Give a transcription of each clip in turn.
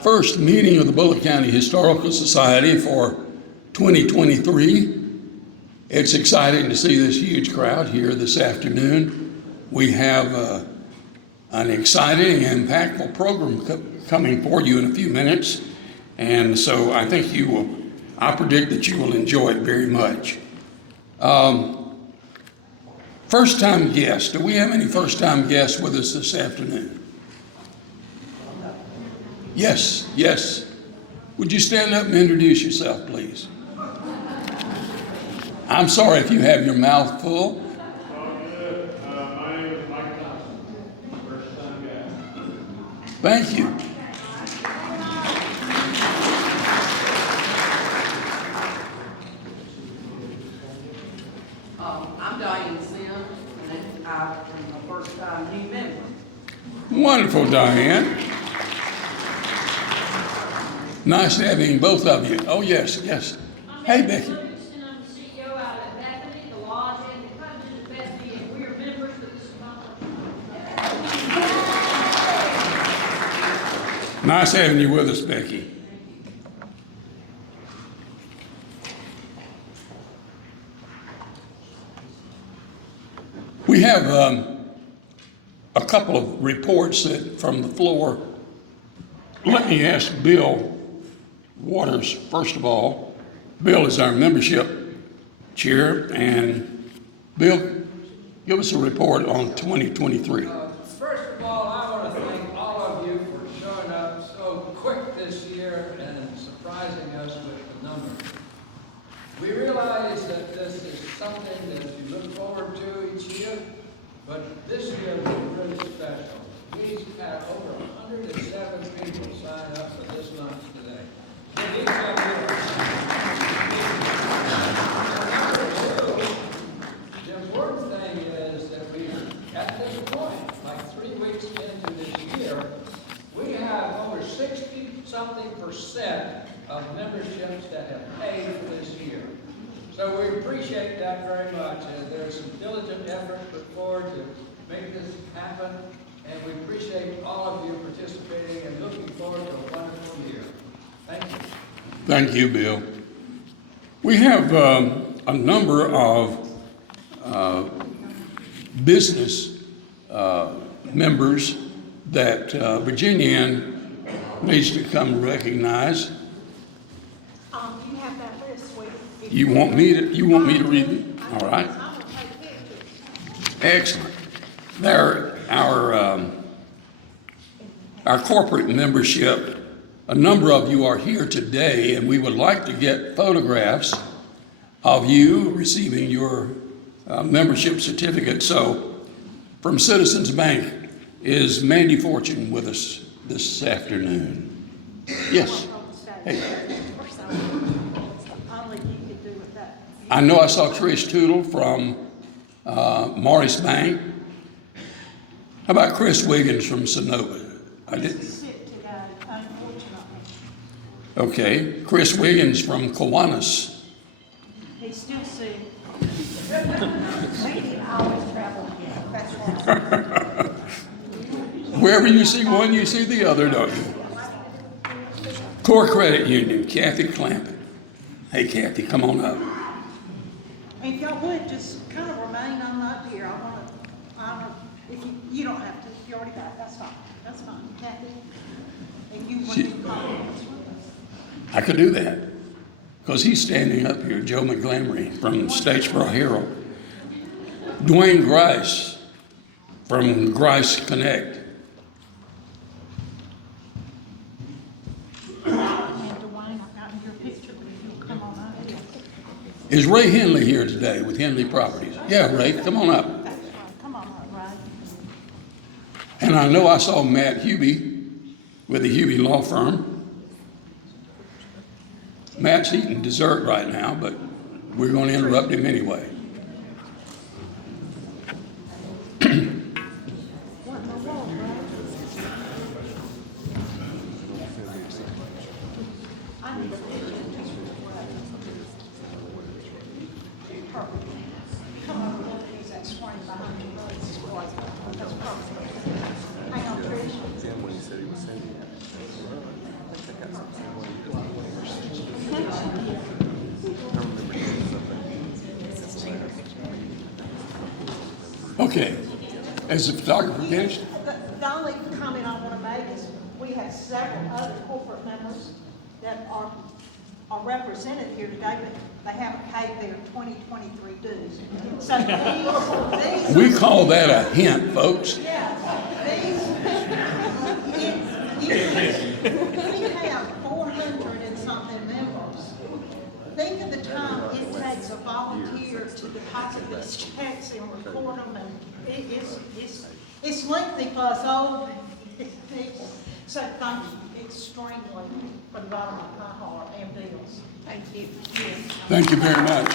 First meeting of the Bulloch County Historical Society for 2023. It's exciting to see this huge crowd here this afternoon. We have an exciting and impactful program coming for you in a few minutes. And so I think I predict that you will enjoy it very much. First time guests. Do we have any first time guests with us this afternoon? Yes. Would you stand up and introduce yourself, please? I'm sorry if you have your mouth full. My name is Mike Thompson, first time guest. Thank you. I'm Diane Sims, and I'm a first time new member. Wonderful, Diane. Nice having both of you. Oh, yes. Hey, Becky. I'm the CEO out at Bethany, the lodge, and the coaches at Bethany, and we are members of this conference. Nice having you with us, Becky. We have a couple of reports from the floor. Let me ask Bill Waters, first of all. Bill is our membership chair, and Bill, give us a report on 2023. First of all, I want to thank all of you for showing up so quick this year and surprising us with the numbers. We realize that this is something that you look forward to each year, but this year was really special. We had over 107 people sign up for this lunch today. The important thing is that we, at this point, like 3 weeks into this year, we have over 60-something% of memberships that have paid for this year. So we appreciate that very much. There's some diligent effort put forward to make this happen, and we appreciate all of you participating and looking forward to a wonderful year. Thank you. Thank you, Bill. We have a number of business members that Virginia Ann needs to come recognize. You have that list, sweetie. You want me to read it? All right. I'm gonna take pictures. Excellent. They're our corporate membership. A number of you are here today, and we would like to get photographs of you receiving your membership certificate. So, from Citizens Bank, is Mandy Fortune with us this afternoon? Yes. Hey. Only you could do with that. I know I saw Trish Tootle from Morris Bank. How about Chris Wiggins from Sonoma? I did. Sick today, unfortunately. Okay, Chris Wiggins from Kiwanis. He's still sick. Maybe I always travel again, that's why. Wherever you see one, you see the other, don't you? Core Credit Union, Kathy Clampett. Hey, Kathy, come on up. If y'all would, just kind of remain on up here. If you don't have to, if you already got it, that's fine. That's fine, Kathy. And you want to comments with us. I could do that, because he's standing up here, Joe McGlamory from Statesboro Herald. Dwayne Grice from Grice Connect. And Dwayne, I've gotten your picture, but if you'll come on up here. Is Ray Henley here today with Henley Properties? Yeah, Ray, come on up. That's right, come on up, Ray. And I know I saw Matt Hubie with the Hubie Law Firm. Matt's eating dessert right now, but we're going to interrupt him anyway. What in the world, Ray? I need a picture. Perfect. Come over and use that swing behind you. That's perfect. Hang on, Trish. When he said he was sending it. Okay. Is the photographer finished? The only comment I want to make is we have several other corporate members that are represented here today, but they haven't paid their 2023 dues. So these We call that a hint, folks. yeah, we have 400 and something members. Think of the time it takes a volunteer to deposit these checks and record them, and it's lengthy for us old people. So thank you extremely from the bottom of my heart and Bill's. Thank you. Thank you very much.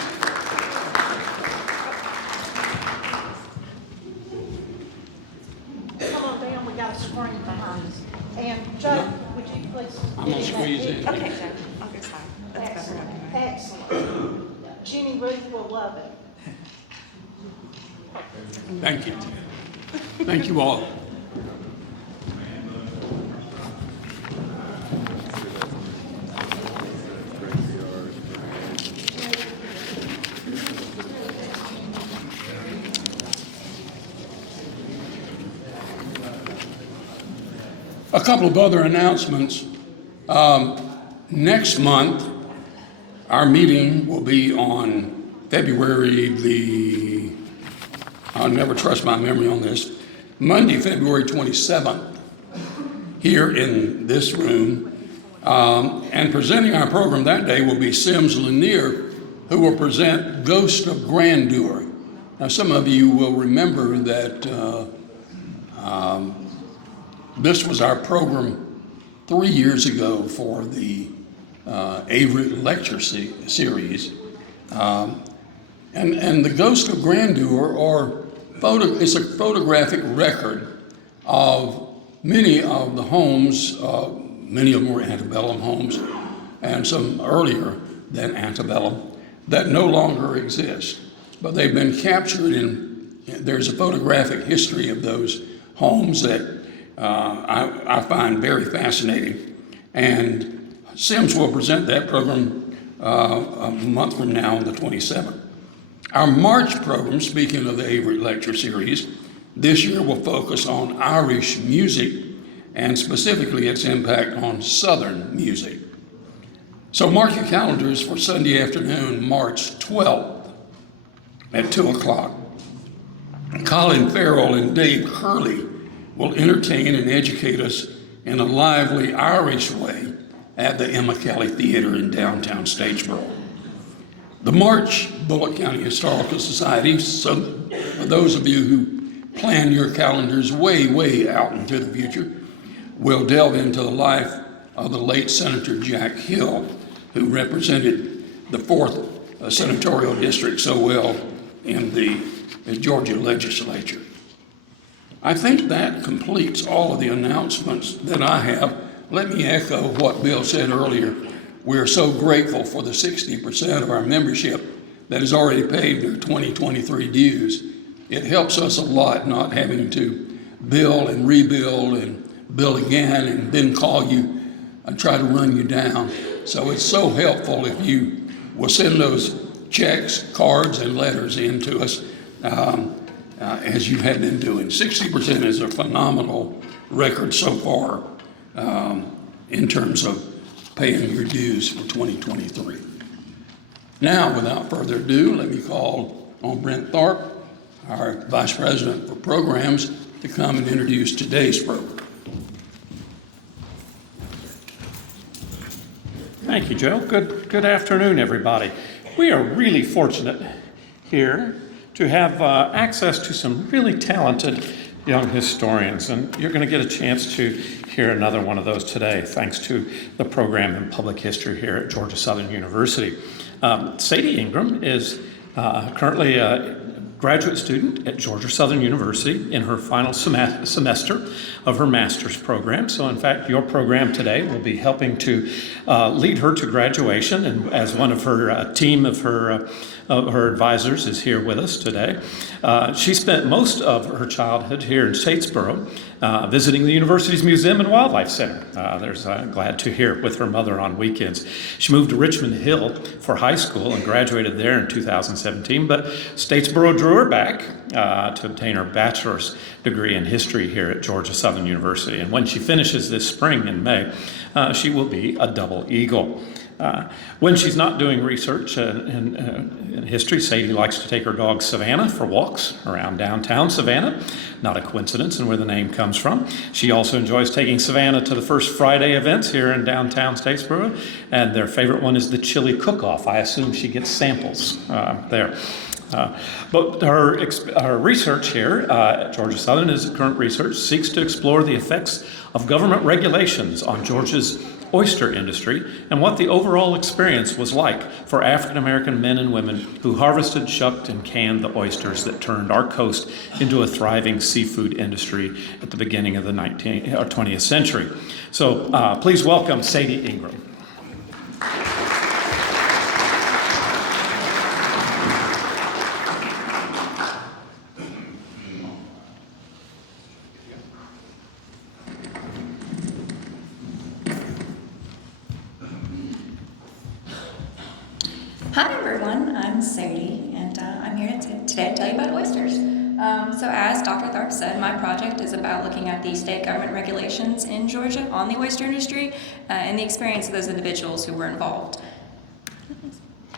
Come on down, we got a screen behind us. And Joe, would you please? I'm gonna squeeze in. Okay, Joe, I'll go sign. That's better. Excellent, excellent. Jenny Ruth will love it. Thank you. Thank you all. A couple of other announcements. Next month, our meeting will be on February the, I'll never trust my memory on this, Monday, February 27th, here in this room. And presenting our program that day will be Sims Lanier, who will present Ghost of Grandeur. Now, some of you will remember that this was our program 3 years ago for the Avery Lecture Series. And the Ghost of Grandeur is a photographic record of many of the homes, many of them were antebellum homes, and some earlier than antebellum, that no longer exist. But they've been captured, and there's a photographic history of those homes that I find very fascinating. And Sims will present that program a month from now on the 27th. Our March program, speaking of the Avery Lecture Series, this year will focus on Irish music and specifically its impact on Southern music. So mark your calendars for Sunday afternoon, March 12th at 2 o'clock. Colin Farrell and Dave Curley will entertain and educate us in a lively Irish way at the Emma Kelly Theater in downtown Statesboro. The March Bulloch County Historical Society, so for those of you who plan your calendars way out into the future, will delve into the life of the late Senator Jack Hill, who represented the 4th Senatorial District so well in the Georgia legislature. I think that completes all of the announcements that I have. Let me echo what Bill said earlier. We're so grateful for the 60% of our membership that has already paid their 2023 dues. It helps us a lot not having to bill and rebill and bill again and then call you and try to run you down. So it's so helpful if you will send those checks, cards, and letters in to us as you have been doing. 60% is a phenomenal record so far in terms of paying your dues for 2023. Now, without further ado, let me call on Brent Tharp, our Vice President for Programs, to come and introduce today's program. Thank you, Joe. Good afternoon, everybody. We are really fortunate here to have access to some really talented young historians, and you're going to get a chance to hear another one of those today, thanks to the program in public history here at Georgia Southern University. Sadie Ingram is currently a graduate student at Georgia Southern University in her final semester of her master's program. So in fact, your program today will be helping to lead her to graduation, and as one of her team of her advisors is here with us today. She spent most of her childhood here in Statesboro visiting the university's Museum and Wildlife Center. There's glad to hear with her mother on weekends. She moved to Richmond Hill for high school and graduated there in 2017, but Statesboro drew her back to obtain her bachelor's degree in history here at Georgia Southern University. And when she finishes this spring in May, she will be a double eagle. When she's not doing research in history, Sadie likes to take her dog Savannah for walks around downtown Savannah. Not a coincidence in where the name comes from. She also enjoys taking Savannah to the First Friday events here in downtown Statesboro, and their favorite one is the chili cook-off. I assume she gets samples there. But her research here at Georgia Southern, is current research, seeks to explore the effects of government regulations on Georgia's oyster industry and what the overall experience was like for African American men and women who harvested, shucked, and canned the oysters that turned our coast into a thriving seafood industry at the beginning of the 20th century. So please welcome Sadie Ingram. Hi everyone, I'm Sadie, and I'm here today to tell you about oysters. So as Dr. Tharp said, my project is about looking at the state government regulations in Georgia on the oyster industry and the experience of those individuals who were involved.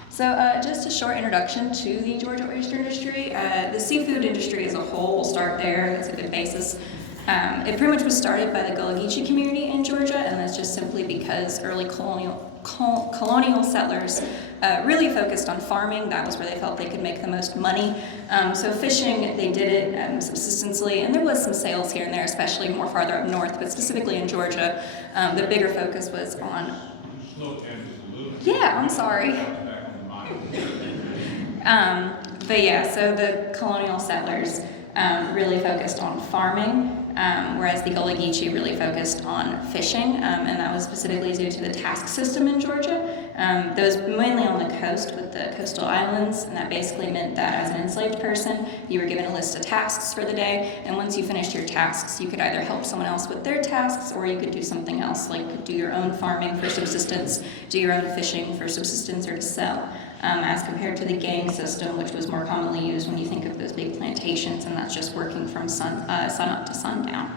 So just a short introduction to the Georgia oyster industry. The seafood industry as a whole, we'll start there, that's a good basis. It pretty much was started by the Gullah Geechee community in Georgia, and that's just simply because early colonial settlers really focused on farming. That was where they felt they could make the most money. So fishing, they did it subsistently, and there was some sales here and there, especially more farther up north, but specifically in Georgia, the bigger focus was on... Yeah, I'm sorry. But yeah, so the colonial settlers really focused on farming, whereas the Gullah Geechee really focused on fishing, and that was specifically due to the task system in Georgia. That was mainly on the coast with the coastal islands, and that basically meant that as an enslaved person, you were given a list of tasks for the day, and once you finished your tasks, you could either help someone else with their tasks, or you could do something else, like do your own farming for subsistence, do your own fishing for subsistence or to sell. As compared to the gang system, which was more commonly used when you think of those big plantations, and that's just working from sun up to sundown.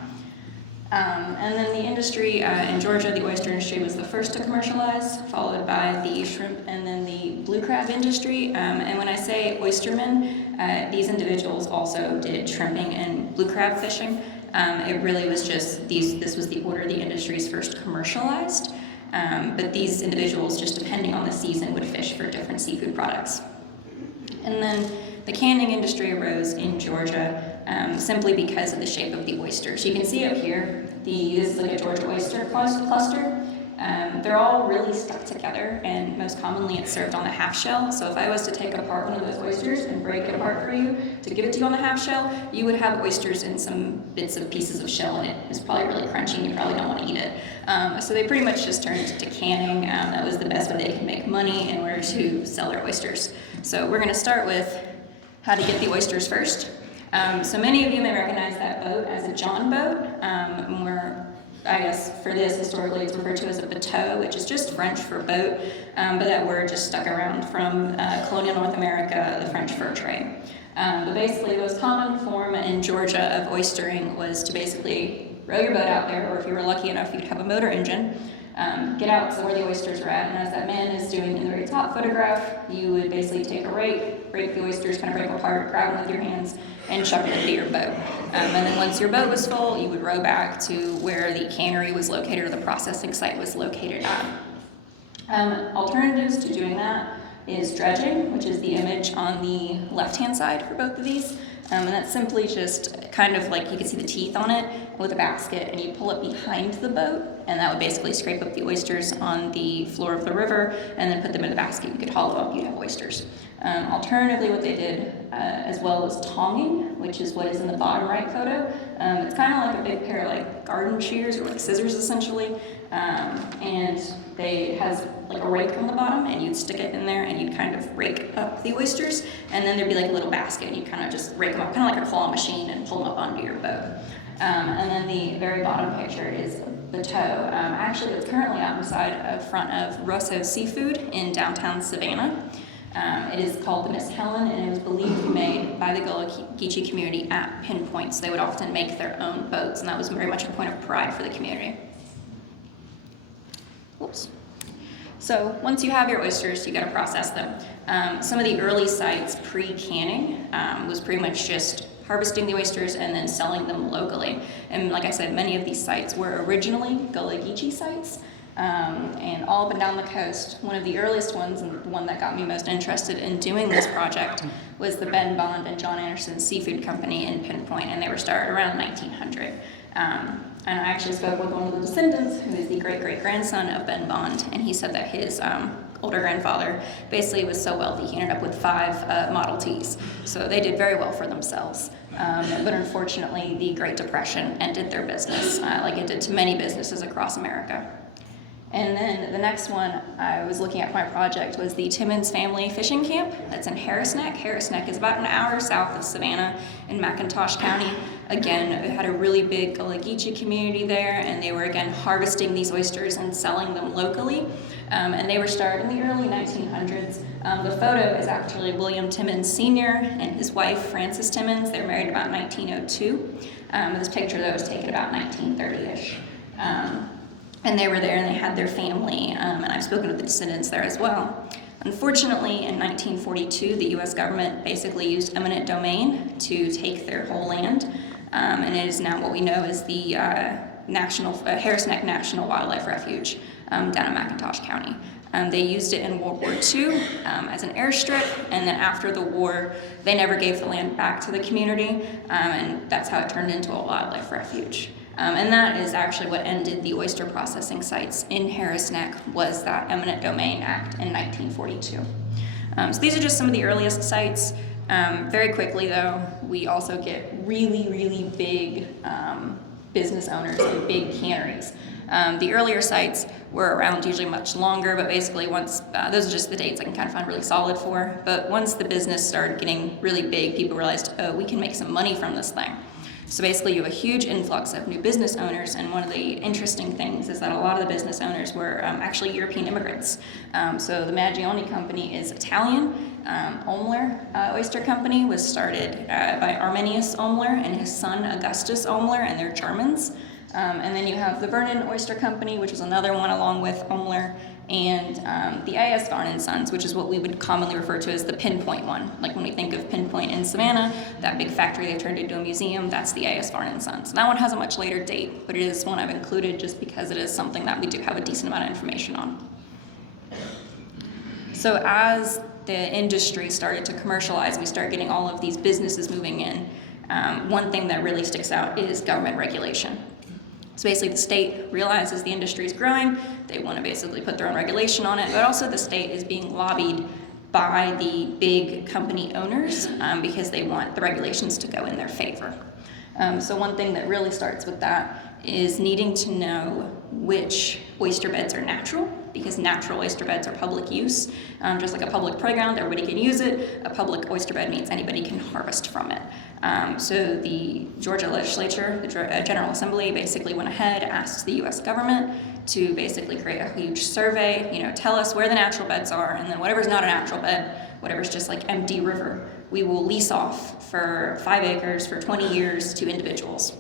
And then the industry in Georgia, the oyster industry was the first to commercialize, followed by the shrimp and then the blue crab industry. And when I say oystermen, these individuals also did shrimping and blue crab fishing. It really was just this was the order the industries first commercialized. But these individuals, just depending on the season, would fish for different seafood products. And then the canning industry arose in Georgia simply because of the shape of the oyster. So you can see up here, this is like a Georgia oyster cluster. They're all really stuck together, and most commonly it's served on the half shell. So if I was to take apart one of those oysters and break it apart for you to give it to you on the half shell, you would have oysters and some bits of pieces of shell in it. It's probably really crunchy and you probably don't want to eat it. So they pretty much just turned to canning. That was the best way they could make money in order to sell their oysters. So we're going to start with how to get the oysters first. So many of you may recognize that boat as a John boat. I guess for this, historically, it's referred to as a bateau, which is just French for boat, but that word just stuck around from colonial North America, the French fur trade. But basically, the most common form in Georgia of oystering was to basically row your boat out there, or if you were lucky enough, you'd have a motor engine, get out to where the oysters are at, and as that man is doing in the very top photograph, you would basically take a rake, break the oysters, kind of break them apart, grab them with your hands, and chuck it into your boat. And then once your boat was full, you would row back to where the cannery was located or the processing site was located at. Alternatives to doing that is dredging, which is the image on the left-hand side for both of these. And that's simply just kind of like, you can see the teeth on it with a basket, and you pull it behind the boat, and that would basically scrape up the oysters on the floor of the river, and then put them in the basket. You could hollow up, you'd have oysters. Alternatively, what they did as well was tonging, which is what is in the bottom right photo. It's kind of like a big pair of like garden shears or like scissors essentially, and it has like a rake on the bottom, and you'd stick it in there and you'd kind of rake up the oysters, and then there'd be like a little basket, and you'd kind of just rake them up, kind of like a claw machine, and pull them up onto your boat. And then the very bottom picture is the toe. Actually, it's currently out beside front of Rosso's Seafood in downtown Savannah. It is called the Miss Helen, and it was believed to be made by the Gullah Geechee community at pinpoints. They would often make their own boats, and that was very much a point of pride for the community. Oops. So once you have your oysters, you got to process them. Some of the early sites pre-canning was pretty much just harvesting the oysters and then selling them locally. And like I said, many of these sites were originally Gullah Geechee sites. And all up and down the coast, one of the earliest ones, and the one that got me most interested in doing this project, was the Ben Bond and John Anderson Seafood Company in Pinpoint, and they were started around 1900. And I actually spoke with one of the descendants, who is the great-great-grandson of Ben Bond, and he said that his older grandfather basically was so wealthy he ended up with 5 Model Ts. So they did very well for themselves. But unfortunately, the Great Depression ended their business, like it did to many businesses across America. And then the next one I was looking at for my project was the Timmons Family Fishing Camp. That's in Harris Neck. Harris Neck is about an hour south of Savannah in McIntosh County. Again, it had a really big Gullah Geechee community there, and they were again harvesting these oysters and selling them locally. And they were started in the early 1900s. The photo is actually William Timmons Sr. and his wife, Frances Timmons. They were married about 1902. This picture, though, was taken about 1930-ish. And they were there and they had their family, and I've spoken with the descendants there as well. Unfortunately, in 1942, the U.S. government basically used eminent domain to take their whole land, and it is now what we know as the Harris Neck National Wildlife Refuge down in McIntosh County. They used it in World War II as an airstrip, and then after the war, they never gave the land back to the community, and that's how it turned into a wildlife refuge. And that is actually what ended the oyster processing sites in Harris Neck, was that Eminent Domain Act in 1942. So these are just some of the earliest sites. Very quickly though, we also get really, really big business owners and big canneries. The earlier sites were around usually much longer, but basically once, those are just the dates I can kind of find really solid for, but once the business started getting really big, people realized, oh, we can make some money from this thing. So basically you have a huge influx of new business owners, and one of the interesting things is that a lot of the business owners were actually European immigrants. So the Maggioni company is Italian. Omler Oyster Company was started by Arminius Omler and his son Augustus Omler, and they're Germans. And then you have the Vernon Oyster Company, which is another one along with Omler, and the A.S. Varn & Sons, which is what we would commonly refer to as the Pinpoint one. Like when we think of Pinpoint in Savannah, that big factory they turned into a museum, that's the A.S. Varn & Sons. That one has a much later date, but it is one I've included just because it is something that we do have a decent amount of information on. So as the industry started to commercialize, we started getting all of these businesses moving in. One thing that really sticks out is government regulation. So basically the state realizes the industry is growing, they want to basically put their own regulation on it, but also the state is being lobbied by the big company owners because they want the regulations to go in their favor. So one thing that really starts with that is needing to know which oyster beds are natural, because natural oyster beds are public use. Just like a public playground, everybody can use it. A public oyster bed means anybody can harvest from it. So the Georgia legislature, the General Assembly, basically went ahead, asked the U.S. government to basically create a huge survey, tell us where the natural beds are, and then whatever's not a natural bed, whatever's just like empty river, we will lease off for 5 acres for 20 years to individuals.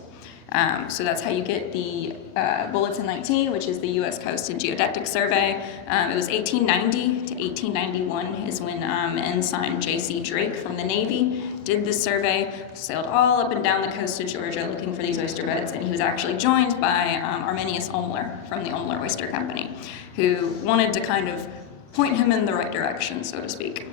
So that's how you get the Bulletin 19, which is the U.S. Coast and Geodetic Survey. It was 1890 to 1891 is when Ensign J.C. Drake from the Navy did this survey, sailed all up and down the coast of Georgia looking for these oyster beds, and he was actually joined by Arminius Omler from the Omler Oyster Company, who wanted to kind of point him in the right direction, so to speak.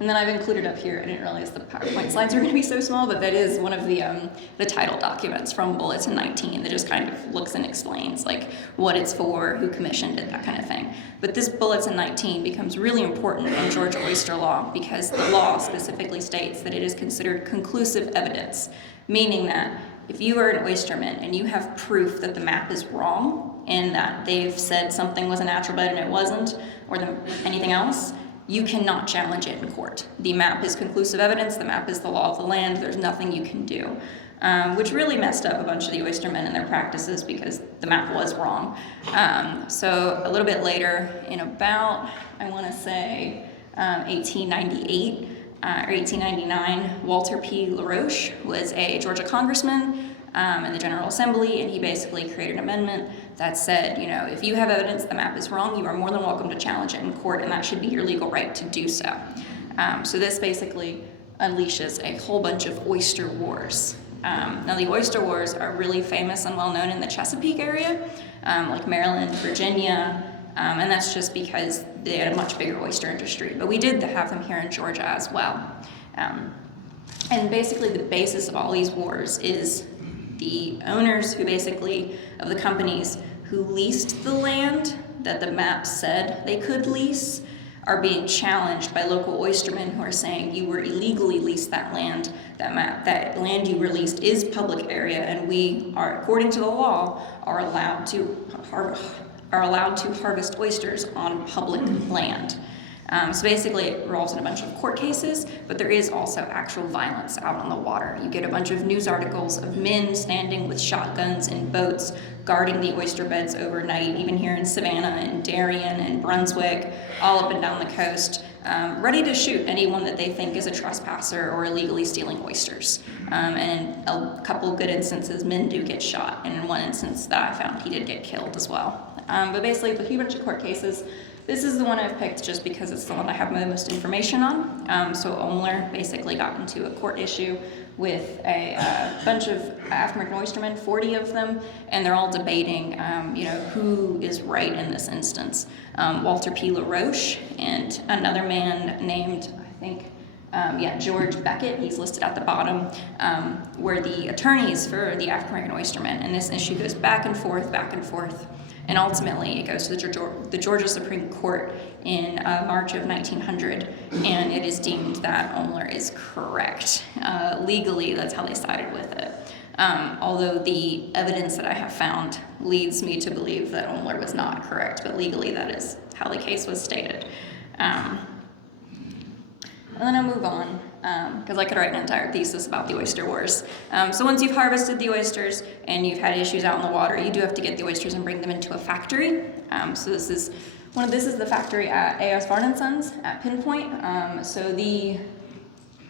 And then I've included up here, I didn't realize the PowerPoint slides are going to be so small, but that is one of the title documents from Bulletin 19 that just kind of looks and explains like what it's for, who commissioned it, that kind of thing. But this Bulletin 19 becomes really important in Georgia oyster law because the law specifically states that it is considered conclusive evidence, meaning that if you are an oysterman and you have proof that the map is wrong and that they've said something was a natural bed and it wasn't, or anything else, you cannot challenge it in court. The map is conclusive evidence, the map is the law of the land, there's nothing you can do. which really messed up a bunch of the oystermen and their practices because the map was wrong. So a little bit later, in about, I want to say, 1898 or 1899, Walter P. LaRoche was a Georgia congressman in the General Assembly, and he basically created an amendment that said, you know, if you have evidence the map is wrong, you are more than welcome to challenge it in court, and that should be your legal right to do so. So this basically unleashes a whole bunch of oyster wars. Now the oyster wars are really famous and well known in the Chesapeake area, like Maryland, Virginia, and that's just because they had a much bigger oyster industry. But we did have them here in Georgia as well. And basically the basis of all these wars is the owners who basically, of the companies who leased the land that the map said they could lease, are being challenged by local oystermen who are saying you were illegally leased that land. That land you released is public area, and we are, according to the law, are allowed to harvest oysters on public land. So basically it revolves in a bunch of court cases, but there is also actual violence out on the water. You get a bunch of news articles of men standing with shotguns in boats, guarding the oyster beds overnight, even here in Savannah and Darien and Brunswick, all up and down the coast, ready to shoot anyone that they think is a trespasser or illegally stealing oysters. And in a couple of good instances, men do get shot, and in one instance that I found, he did get killed as well. But basically, with a bunch of court cases, this is the one I've picked just because it's the one I have most information on. So Omler basically got into a court issue with a bunch of African oystermen, 40 of them, and they're all debating, who is right in this instance. Walter P. LaRoche and another man named, George Beckett, he's listed at the bottom, were the attorneys for the African American oystermen, and this issue goes back and forth, and ultimately it goes to the Georgia Supreme Court in March of 1900, and it is deemed that Omler is correct. Legally, that's how they sided with it. Although the evidence that I have found leads me to believe that Omler was not correct, but legally that is how the case was stated. And then I'll move on, because I could write an entire thesis about the oyster wars. So once you've harvested the oysters and you've had issues out in the water, you do have to get the oysters and bring them into a factory. So this is the factory at A.S. Varn & Sons at Pinpoint. So the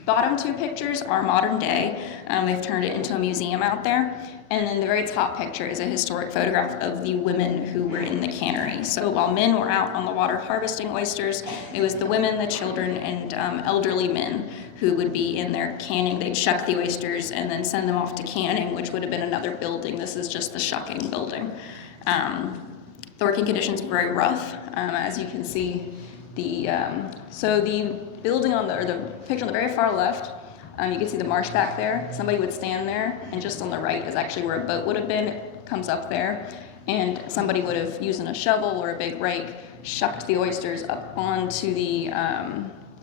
bottom two pictures are modern day. They've turned it into a museum out there. And then the very top picture is a historic photograph of the women who were in the cannery. So while men were out on the water harvesting oysters, it was the women, the children, and elderly men who would be in there canning. They'd shuck the oysters and then send them off to canning, which would have been another building. This is just the shucking building. The working conditions were very rough, as you can see. So the building the picture on the very far left, you can see the marsh back there. Somebody would stand there, and just on the right is actually where a boat would have been. It comes up there, and somebody would have, using a shovel or a big rake, shucked the oysters up onto the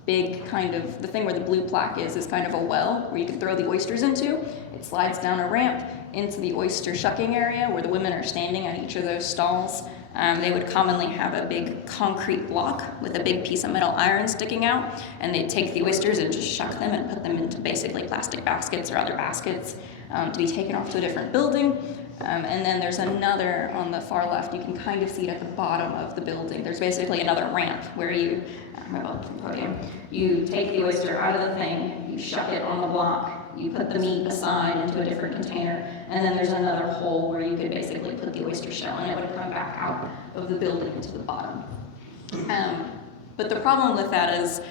big the thing where the blue plaque is kind of a well where you can throw the oysters into. It slides down a ramp into the oyster shucking area where the women are standing at each of those stalls. They would commonly have a big concrete block with a big piece of metal iron sticking out, and they'd take the oysters and just shuck them and put them into basically plastic baskets or other baskets to be taken off to a different building. And then there's another on the far left. You can kind of see it at the bottom of the building. There's basically another ramp where you take the oyster out of the thing, you shuck it on the block, you put the meat aside into a different container, and then there's another hole where you could basically put the oyster shell, and it would come back out of the building to the bottom. But the problem with that is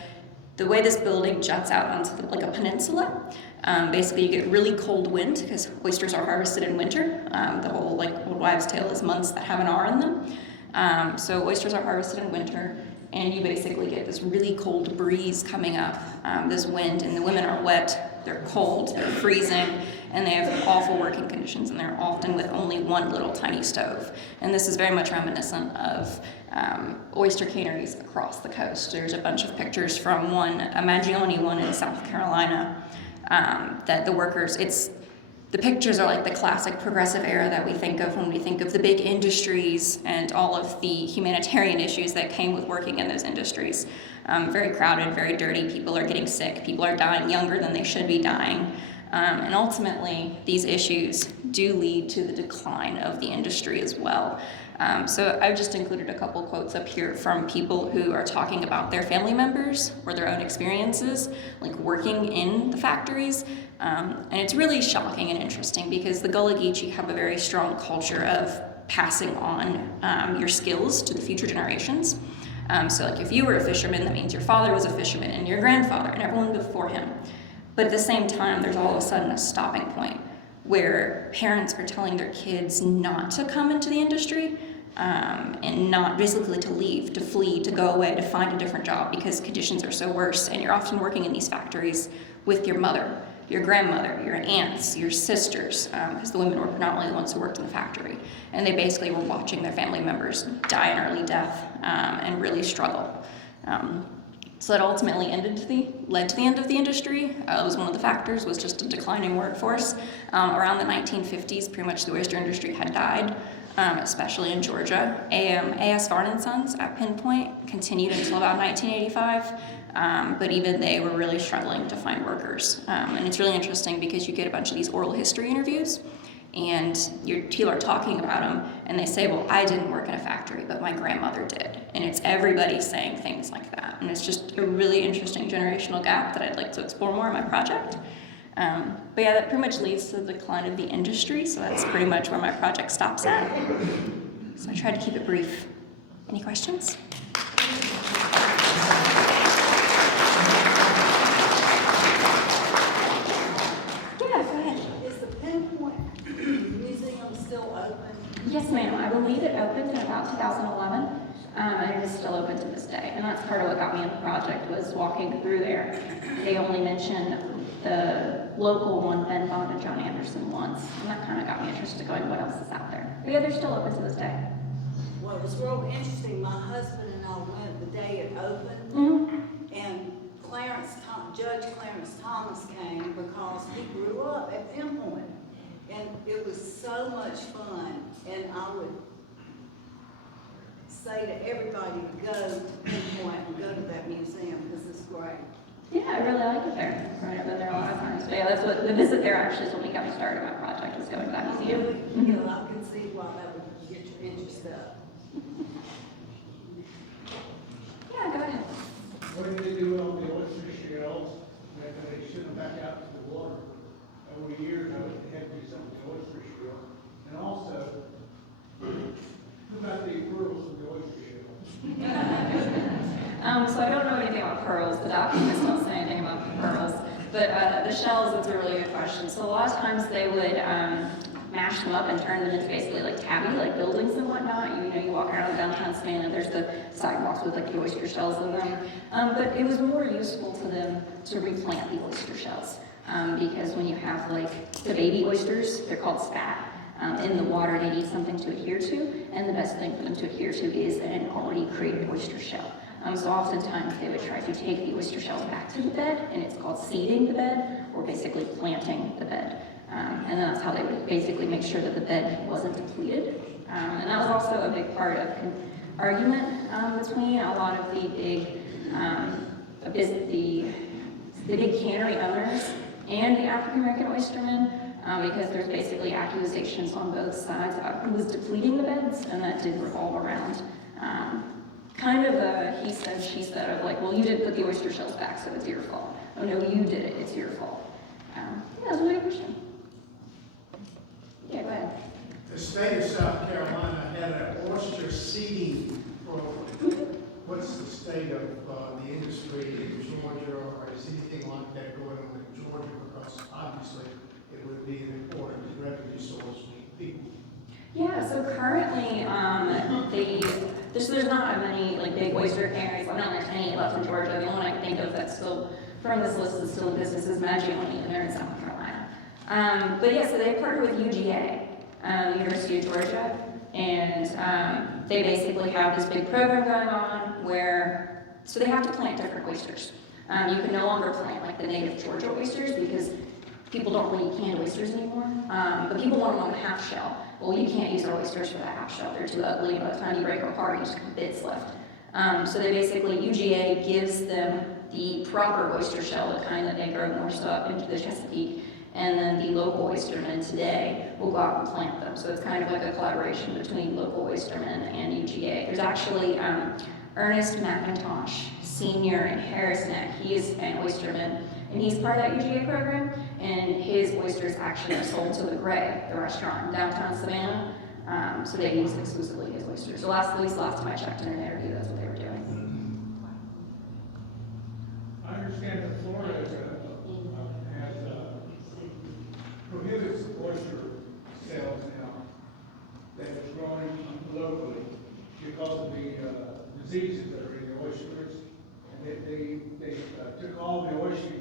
the way this building juts out onto like a peninsula. Basically, you get really cold wind because oysters are harvested in winter. The whole old wives' tale is months that have an R in them. So oysters are harvested in winter, and you basically get this really cold breeze coming up, this wind, and the women are wet, they're cold, they're freezing, and they have awful working conditions, and they're often with only one little tiny stove. And this is very much reminiscent of oyster canneries across the coast. There's a bunch of pictures from a Maggioni one in South Carolina, that the workers, the pictures are like the classic progressive era that we think of when we think of the big industries and all of the humanitarian issues that came with working in those industries. Very crowded, very dirty, people are getting sick, people are dying younger than they should be dying. And ultimately, these issues do lead to the decline of the industry as well. So I've just included a couple quotes up here from people who are talking about their family members or their own experiences, like working in the factories. And it's really shocking and interesting because the Gullah Geechee have a very strong culture of passing on your skills to the future generations. So like if you were a fisherman, that means your father was a fisherman and your grandfather and everyone before him. But at the same time, there's all of a sudden a stopping point where parents are telling their kids not to come into the industry and not basically to leave, to flee, to go away, to find a different job because conditions are so worse. And you're often working in these factories with your mother, your grandmother, your aunts, your sisters, because the women were predominantly the ones who worked in the factory. And they basically were watching their family members die an early death and really struggle. So that ultimately led to the end of the industry. It was one of the factors, was just a declining workforce. Around the 1950s, pretty much the oyster industry had died, especially in Georgia. A.S. Varn & Sons at Pinpoint continued until about 1985, but even they were really struggling to find workers. And it's really interesting because you get a bunch of these oral history interviews, and people are talking about them, and they say, well, I didn't work in a factory, but my grandmother did. And it's everybody saying things like that. And it's just a really interesting generational gap that I'd like to explore more in my project. But yeah, that pretty much leads to the decline of the industry, so that's pretty much where my project stops at. So I tried to keep it brief. Any questions? Yes, ma'am. I believe it opened in about 2011, and it is still open to this day. And that's part of what got me in the project, was walking through there. They only mentioned the local one, Ben Bond and John Anderson, once, and that kind of got me interested, going, what else is out there? But yeah, they're still open to this day. Well, it was real interesting. My husband and I went the day it opened, and Judge Clarence Thomas came because he grew up at Pinpoint. And it was so much fun, and I would say to everybody to go to Pinpoint and go to that museum because it's great. Yeah, I really like it there. I've been there a lot of times. But yeah, that's what the visit there actually is what got me started on my project, was going to that museum. Really, I can see why that would get your interest up. Yeah, go ahead. What do they do on the oyster shells that they send them back out to the water? Over the years, they had to do something with the oyster shell. And also, what about the pearls of the oyster shell? So I don't know anything about pearls. The documents don't say anything about the pearls. But the shells, that's a really good question. So a lot of times they would mash them up and turn them into basically like tabby, like buildings and whatnot. You walk around downtown Spain and there's the sidewalks with like the oyster shells in them. But it was more useful to them to replant the oyster shells. Because when you have like the baby oysters, they're called spat, in the water, they need something to adhere to, and the best thing for them to adhere to is an already created oyster shell. So oftentimes they would try to take the oyster shells back to the bed, and it's called seeding the bed, or basically planting the bed. And that's how they would basically make sure that the bed wasn't depleted. And that was also a big part of argument between a lot of the big cannery owners and the African-American oystermen, because there's basically accusations on both sides about who was depleting the beds, and that did revolve around kind of a he said, she said of like, well, you didn't put the oyster shells back, so it's your fault. Oh no, you did it, it's your fault. Yeah, that's a really good question. Yeah, go ahead. The state of South Carolina had an oyster seeding program. What's the state of the industry in Georgia, or is anything like that going on in Georgia? Because obviously it would be an important revenue source for people. Yeah, so currently, there's not many like big oyster canneries. Well, not like any left in Georgia. The only one I can think of that's still from this list is still in business is Maggioni, and they're in South Carolina. But yeah, so they partnered with UGA, University of Georgia, and they basically have this big program going on where, so they have to plant different oysters. You can no longer plant like the native Georgia oysters because people don't really eat canned oysters anymore, but people want them on a half shell. Well, you can't use our oysters for the half shell. They're too ugly, and by the time you break them apart, you just have bits left. So they basically, UGA gives them the proper oyster shell, the kind that they grow more so up into the Chesapeake, and then the local oystermen today will go out and plant them. So it's kind of like a collaboration between local oystermen and UGA. There's actually Ernest McIntosh, Senior in Harris Neck. He is an oysterman, and he's part of that UGA program, and his oysters actually are sold to the Gray, the restaurant in downtown Savannah. So they use exclusively his oysters. So at least last time I checked in an interview, that's what they were doing. I understand that Florida prohibits oyster sales now that is growing locally because of the diseases that are in the oysters. And they took all the oyster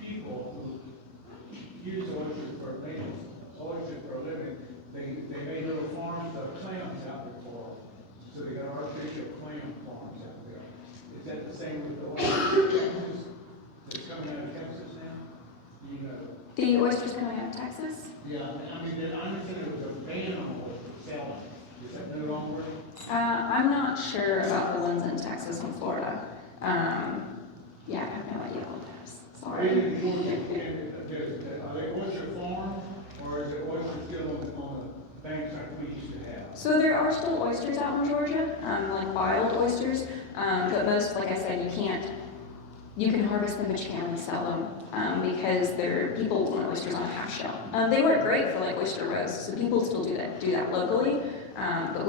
people who use oysters for making oysters for a living. They made little farms of clams out there for them. So they got artificial clam farms out there. Is that the same with the oysters that's coming out of Texas now? Do you know? The oysters coming out of Texas? Yeah, I mean, I understand there was a ban on oyster selling. Is that no longer? I'm not sure about the ones in Texas and Florida. Yeah, I have no idea what that is. Sorry. Are they oyster farm, or is it oyster still on the banks like we used to have? So there are still oysters out in Georgia, like wild oysters, but most, like I said, you can harvest them, but you can't really sell them because people want oysters on a half shell. They work great for like oyster roast, so people still do that locally. But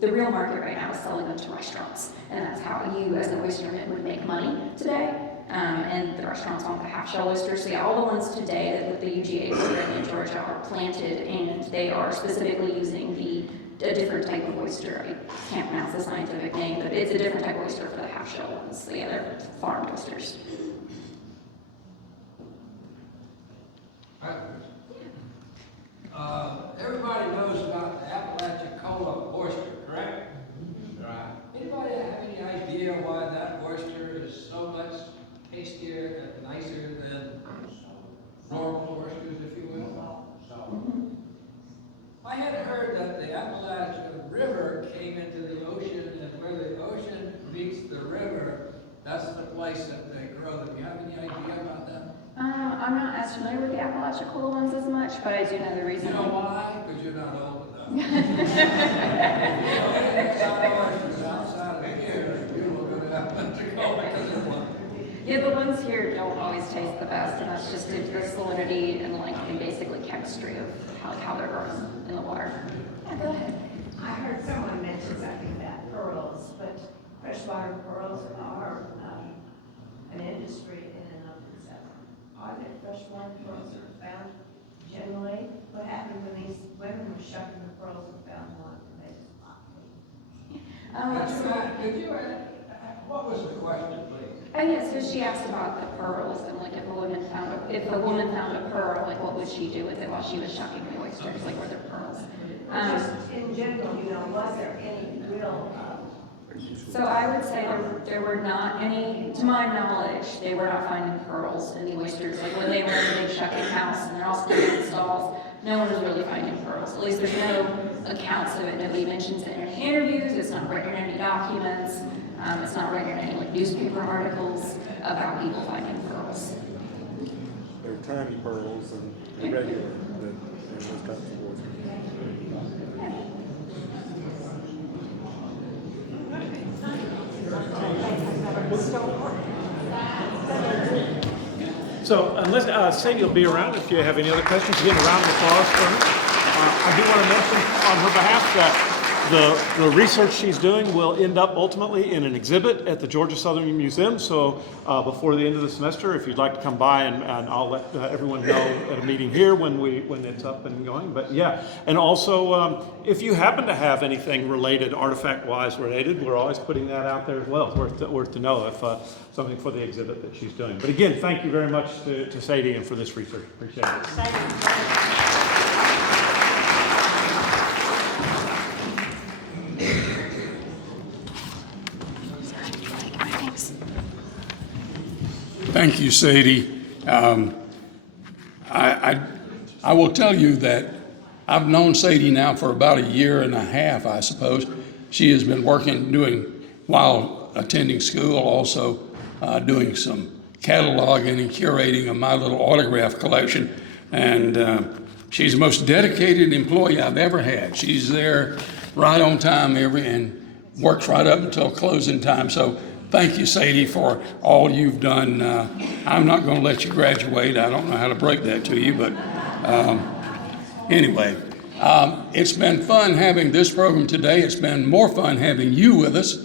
the real market right now is selling them to restaurants, and that's how you, as an oysterman, would make money today. And the restaurants want the half shell oysters. So yeah, all the ones today that with the UGA program in Georgia are planted, and they are specifically using a different type of oyster. I can't pronounce the scientific name, but it's a different type of oyster for the half shell ones. So yeah, they're farmed oysters. Everybody knows about the Apalachicola oyster, correct? Right. Anybody have any idea why that oyster is so much tastier and nicer than normal oysters, if you will? I had heard that the Appalachian River came into the ocean, and where the ocean meets the river, that's the place that they grow them. Do you have any idea about that? I'm not as familiar with the Apalachicola ones as much, but I do know the reason. You know why? Because you're not old enough. Outside of here, you will go to Apalachicola because of one. Yeah, the ones here don't always taste the best, and that's just due to the salinity and basically chemistry of how they're grown in the water. Yeah, go ahead. I heard someone mention something about pearls, but freshwater pearls are an industry in and of itself. Are there freshwater pearls that are found generally? What happened when these women were shucking the pearls and found one and they just popped What was the question, please? Oh yeah, so she asked about the pearls and like if a woman found a pearl, like what would she do with it while she was shucking the oysters? Like were there pearls? just in general, was there any real, So I would say there were not any, to my knowledge, they were not finding pearls in the oysters. Like when they were in the big shucking house and they're all sitting in stalls, no one was really finding pearls. At least there's no accounts of it. Nobody mentions it in any interviews. It's not written in any documents. It's not written in any newspaper articles about people finding pearls. They're tiny pearls and irregular, but those types of oysters. So unless Sadie will be around, if you have any other questions, again, a round of applause for her. I do want to mention on her behalf that the research she's doing will end up ultimately in an exhibit at the Georgia Southern Museum. So before the end of the semester, if you'd like to come by, and I'll let everyone know at a meeting here when it's up and going. But yeah, and also if you happen to have anything related, artifact-wise related, we're always putting that out there as well. It's worth to know if something for the exhibit that she's doing. But again, thank you very much to Sadie and for this research. Appreciate it. Thank you, Sadie. I will tell you that I've known Sadie now for about a year and a half, I suppose. She has been while attending school, also doing some cataloging and curating of my little autograph collection. And she's the most dedicated employee I've ever had. She's there right on time and works right up until closing time. So thank you, Sadie, for all you've done. I'm not going to let you graduate. I don't know how to break that to you, but anyway, it's been fun having this program today. It's been more fun having you with us.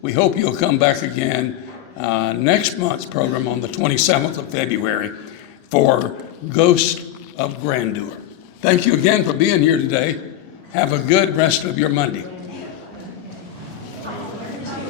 We hope you'll come back again next month's program on the 27th of February for Ghost of Grandeur. Thank you again for being here today. Have a good rest of your Monday.